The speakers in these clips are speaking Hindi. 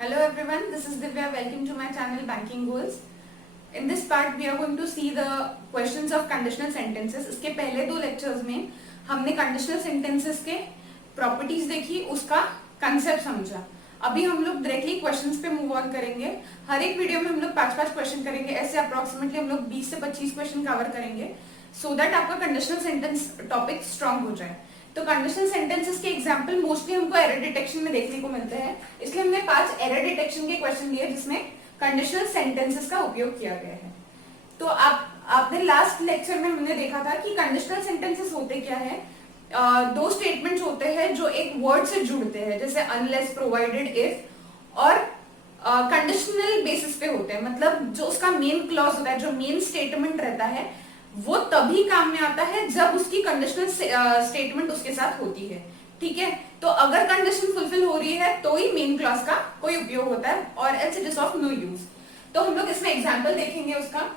Hello everyone, this is Divya. Welcome to my channel Banking Goals. In this part we are going to see the questions of conditional sentences. इसके पहले दो lectures में हमने conditional sentences के properties देखी, उसका concept समझा. अभी हम लोग directly questions पे move on करेंगे. हर एक वीडियो में हम लोग 5-5 क्वेश्चन करेंगे. ऐसे approximately हम लोग 20 से 25 क्वेश्चन कवर करेंगे so that आपका conditional sentence टॉपिक strong हो जाए. तो कंडीशनल सेंटेंसेस के एग्जांपल मोस्टली हमको एरर डिटेक्शन में देखने को मिलते हैं, इसलिए हमने 5 एरर डिटेक्शन के क्वेश्चन लिए जिसमें कंडीशनल सेंटेंसेस का उपयोग किया गया है. तो आपने लास्ट लेक्चर में हमने देखा था कि कंडीशनल सेंटेंसेस होते क्या है. दो स्टेटमेंट्स होते हैं जो एक वर्ड से जुड़ते हैं, जैसे अनलेस, प्रोवाइडेड, इफ, और कंडीशनल बेसिस पे होते हैं. मतलब जो उसका मेन क्लॉज होता है, जो मेन स्टेटमेंट रहता है, वो तभी काम में आता है जब उसकी कंडीशनल स्टेटमेंट उसके साथ होती है. ठीक है, तो अगर कंडीशन फुलफिल हो रही है तो ही मेन क्लॉज का कोई उपयोग होता है, और else it is of no use. तो हम लोग इसमें एग्जांपल देखेंगे उसका.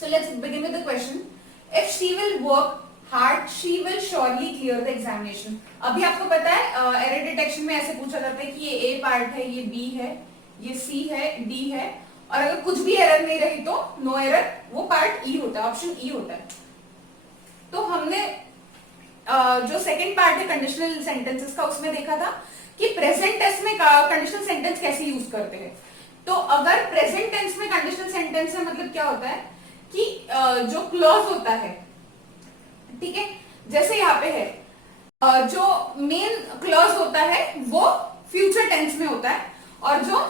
So let's begin with the question. If she will work hard she will surely clear the examination. अभी आपको पता है एरर डिटेक्शन में ऐसे पूछा जाता है कि ये ए पार्ट है, ये बी है, ये सी है, डी है, और अगर कुछ भी एरर नहीं रही तो नो एरर, वो पार्ट ई होता है, ऑप्शन ई होता है. तो हमने जो सेकंड पार्ट है कंडीशनल सेंटेंसेस का, उसमें देखा था कि प्रेजेंट टेंस में कंडीशनल सेंटेंस कैसे यूज करते हैं. तो अगर प्रेजेंट टेंस में कंडीशनल सेंटेंस है, मतलब क्या होता है कि जो क्लॉज होता है, ठीक है, जैसे यहाँ पे है जो मेन क्लॉज होता है वो फ्यूचर टेंस में होता है, और जो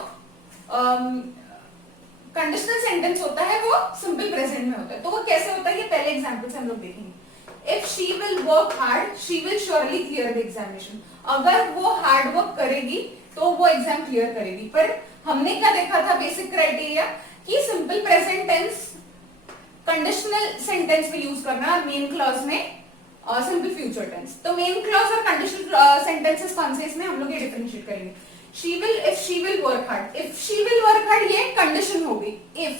कंडीशनल सेंटेंस होता है वो सिंपल प्रेजेंट में होता है. तो वो कैसे होता है ये पहले एग्जांपल से हम लोग देखेंगे. If she will work hard she will surely clear the examination. अगर वो हार्ड वर्क करेगी तो वो एग्जाम क्लियर करेगी. पर हमने क्या देखा था बेसिक क्राइटेरिया कि simple present tense conditional sentence में यूज करना, और मेन क्लॉज में सिंपल फ्यूचर टेंस. तो मेन क्लॉज और कंडीशनल सेंटेंसेस कौन से, इसमें हम लोग ये डिफरेंशिएट करेंगे. She will, if she will work hard. If she will work hard ये कंडीशन हो गई. If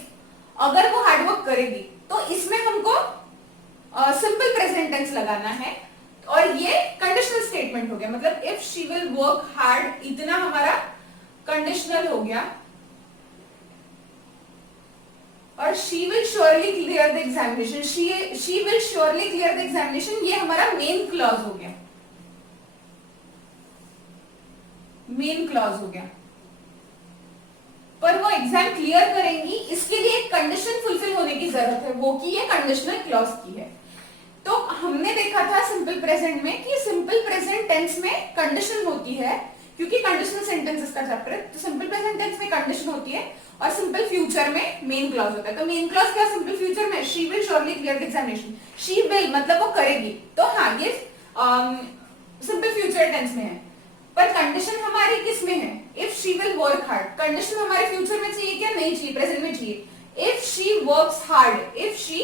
अगर वो हार्ड वर्क करेगी तो इसमें हमको सिंपल प्रेजेंट टेंस लगाना है, और ये कंडीशनल स्टेटमेंट हो गया. मतलब if she will work hard इतना हमारा कंडीशनल हो गया, और she will surely clear the examination. She will surely clear the examination ये हमारा मेन क्लॉज हो गया, मेन क्लॉज हो गया. पर वो एग्जाम क्लियर करेंगी, इसके लिए एक कंडीशन फुलफिल होने की जरूरत है, वो कि ये कंडीशनल क्लॉज की है. तो हमने देखा था सिंपल प्रेजेंट में कि सिंपल प्रेजेंट टेंस में कंडीशन होती है, क्योंकि कंडीशनल सेंटेंसेस का चैप्टर है. तो सिंपल प्रेजेंट टेंस में कंडीशन होती है, और सिंपल फ्यूचर में मेन क्लॉज होता है. तो मेन क्लॉज क्या, सिंपल फ्यूचर में she will surely clear the examination. She will मतलब वो करेगी, तो हाँ ये सिंपल फ्यूचर टेंस में है. पर कंडीशन हमारी किस में है, if she will work hard. Condition हमारे फ्यूचर में चाहिए क्या, नहीं चाहिए, प्रेजेंट में चाहिए. If she works hard, if she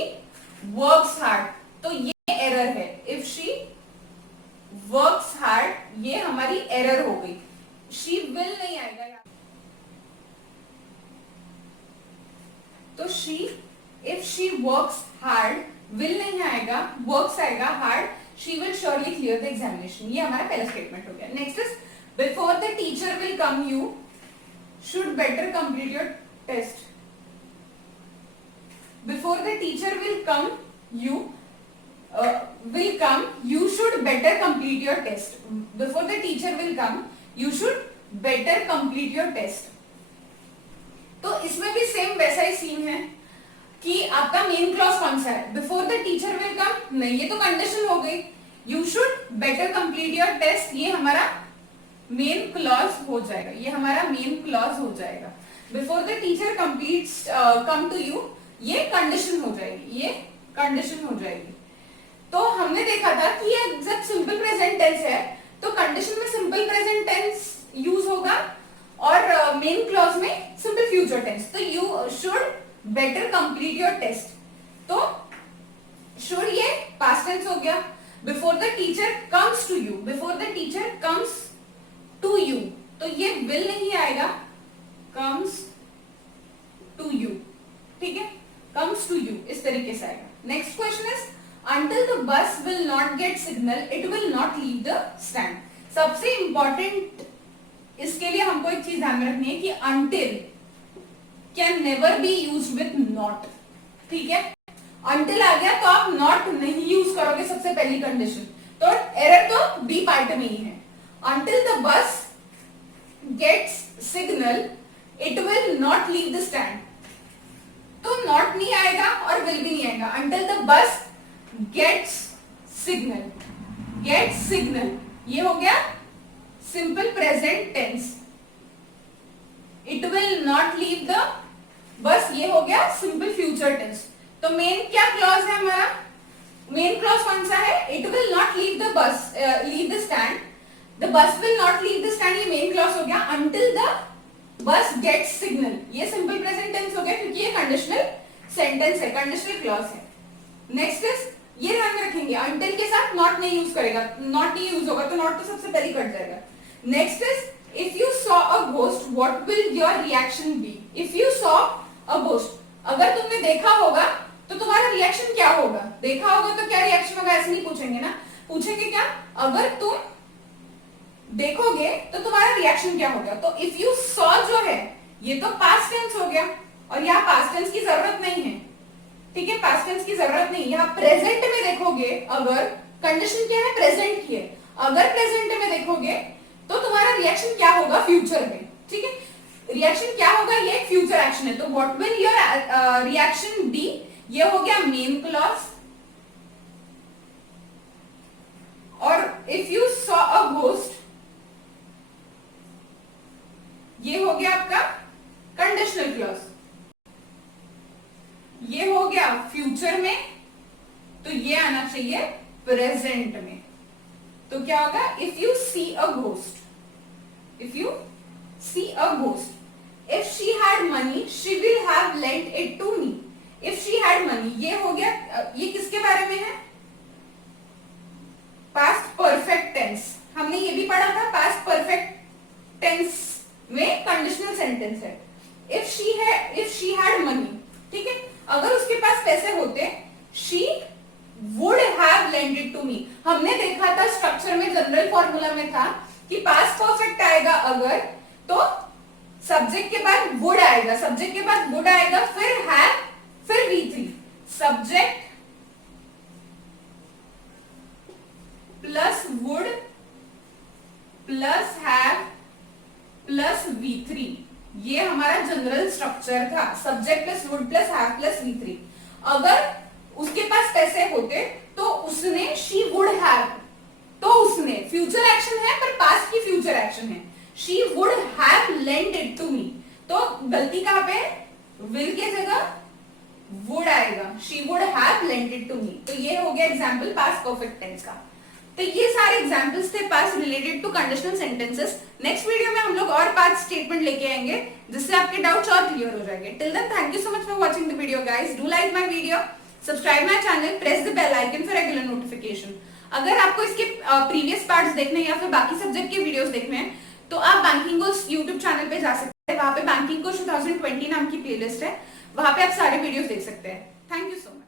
works hard, तो ये एरर है. इफ शी वर्क्स हार्ड ये हमारी एरर हो गई. शी विल नहीं आएगा, तो she, if she works hard, will नहीं आएगा, वर्क्स आएगा, hard, she will surely clear the examination. ये हमारा पहला स्टेटमेंट हो गया. Next is before the teacher will come you should better complete your test. Before the teacher will come you should better complete your test. Before the teacher will come you should better complete your test. तो इसमें भी सेम वैसा ही सीन है कि आपका मेन क्लॉज कौन सा है, before the teacher will come, नहीं ये तो कंडीशन हो गई. You should better complete your test ये हमारा मेन क्लॉज हो जाएगा, ये हमारा मेन क्लॉज हो जाएगा. Before the teacher completes come to you ये कंडीशन हो जाएगी, ये कंडीशन हो जाएगी. तो हमने देखा था कि ये जब सिंपल प्रेजेंट टेंस है तो कंडीशन में सिंपल प्रेजेंट टेंस यूज होगा, और मेन क्लॉज में सिंपल फ्यूचर टेंस. तो you should better complete your test, तो शुड ये पास्ट टेंस हो गया. Before the teacher comes to you, before the teacher comes to you, तो ये विल नहीं आएगा, कम्स टू यू. ठीक है, कम्स टू यू इस तरीके से आएगा. Next question is until the bus will not get signal it will not leave the stand. सबसे इंपॉर्टेंट इसके लिए हमको एक चीज ध्यान में रखनी है कि until can never be use with not, ठीक है। until आ गया तो आप नॉट नहीं यूज करोगे, सबसे पहली कंडीशन, तो एरर तो बी पार्ट में ही है। until the bus gets signal it will not leave the stand, तो नॉट नहीं आएगा और विल भी नहीं आएगा। until the bus gets signal, gets signal ये हो गया simple present tense. It will not leave the bus ये हो गया सिंपल फ्यूचर टेंस। तो मेन क्या क्लॉज है हमारा, मेन क्लॉज कौन सा है, it will not leave the bus, leave the stand, the bus will not leave the stand, ये मेन क्लॉज हो गया। until the bus gets signal ये सिंपल प्रेजेंट टेंस हो गया, क्योंकि ये कंडीशनल सेंटेंस है, कंडीशनल क्लॉज है। नेक्स्ट इज ये ध्यान में रखेंगे until के साथ नॉट नहीं यूज करेगा, नॉट नहीं यूज होगा तो नॉट तो सबसे पहले कट जाएगा। Next is if you saw a ghost what will your reaction be. If you saw a ghost, अगर तुमने देखा होगा तो तुम्हारा रिएक्शन क्या होगा, देखा होगा तो क्या रिएक्शन होगा, ऐसे नहीं पूछेंगे ना, पूछेंगे क्या, अगर तुम देखोगे तो तुम्हारा रिएक्शन क्या होगा। तो इफ यू सॉ जो है ये तो पास्ट टेंस हो गया, और यहाँ पास्ट टेंस की जरूरत नहीं है, ठीक है, पास्ट टेंस की जरूरत नहीं। यहाँ प्रेजेंट में देखोगे, अगर कंडीशन क्या है, प्रेजेंट की है, अगर प्रेजेंट में देखोगे तो तुम्हारा रिएक्शन क्या होगा फ्यूचर में, ठीक है। रिएक्शन क्या होगा, ये एक फ्यूचर एक्शन है, तो what will your reaction be, ये हो गया मेन क्लॉज। और if you saw a ghost ये हो गया आपका कंडीशनल क्लॉज, ये हो गया फ्यूचर में, तो ये आना चाहिए प्रेजेंट में। तो क्या होगा, if you see a ghost, if you see a ghost, if she had money she will have lent it to me. If she had money ये हो गया, ये किसके बारे में है, पास्ट परफेक्ट टेंस, हमने ये भी पढ़ा था, पास्ट परफेक्ट टेंस में कंडीशनल सेंटेंस है। इफ शी हैड मनी, ठीक है, अगर उसके पास पैसे होते, she would have lent it to me. हमने देखा था स्ट्रक्चर में, जनरल फॉर्मूला में था कि पास्ट परफेक्ट आएगा अगर, तो सब्जेक्ट के बाद वुड आएगा, सब्जेक्ट के बाद वुड आएगा, फिर हैव, फिर V3, subject plus would plus have plus V3, ये हमारा जनरल स्ट्रक्चर था, subject plus would plus have plus V3। अगर उसके पास पैसे होते तो उसने, शी वुड हैव, तो उसने, फ्यूचर एक्शन है पर पास्ट की फ्यूचर एक्शन है, she would have lent it to me, तो गलती कहां पे, विल के जगह वुड आएगा, she would have lent it to me. तो ये हो गया एग्जाम्पल पास्ट परफेक्ट टेंस का। तो ये सारे एग्जाम्पल्स थे past related to conditional sentences. Next video में हम लोग और 5 स्टेटमेंट लेके आएंगे जिससे आपके डाउट्स और क्लियर हो जाएंगे। Till then thank you so much for watching the video guys, do like my video, subscribe my channel, press the bell icon for regular notification. अगर आपको इसके प्रीवियस पार्ट्स देखने हैं या फिर बाकी सब्जेक्ट के वीडियोस देखने हैं तो आप बैंकिंग गोल्स यूट्यूब चैनल पे जा सकते हैं, वहां पे बैंकिंग गोल्स 2020 नाम की प्लेलिस्ट है, वहां पे आप सारे वीडियोस देख सकते हैं। Thank you so much.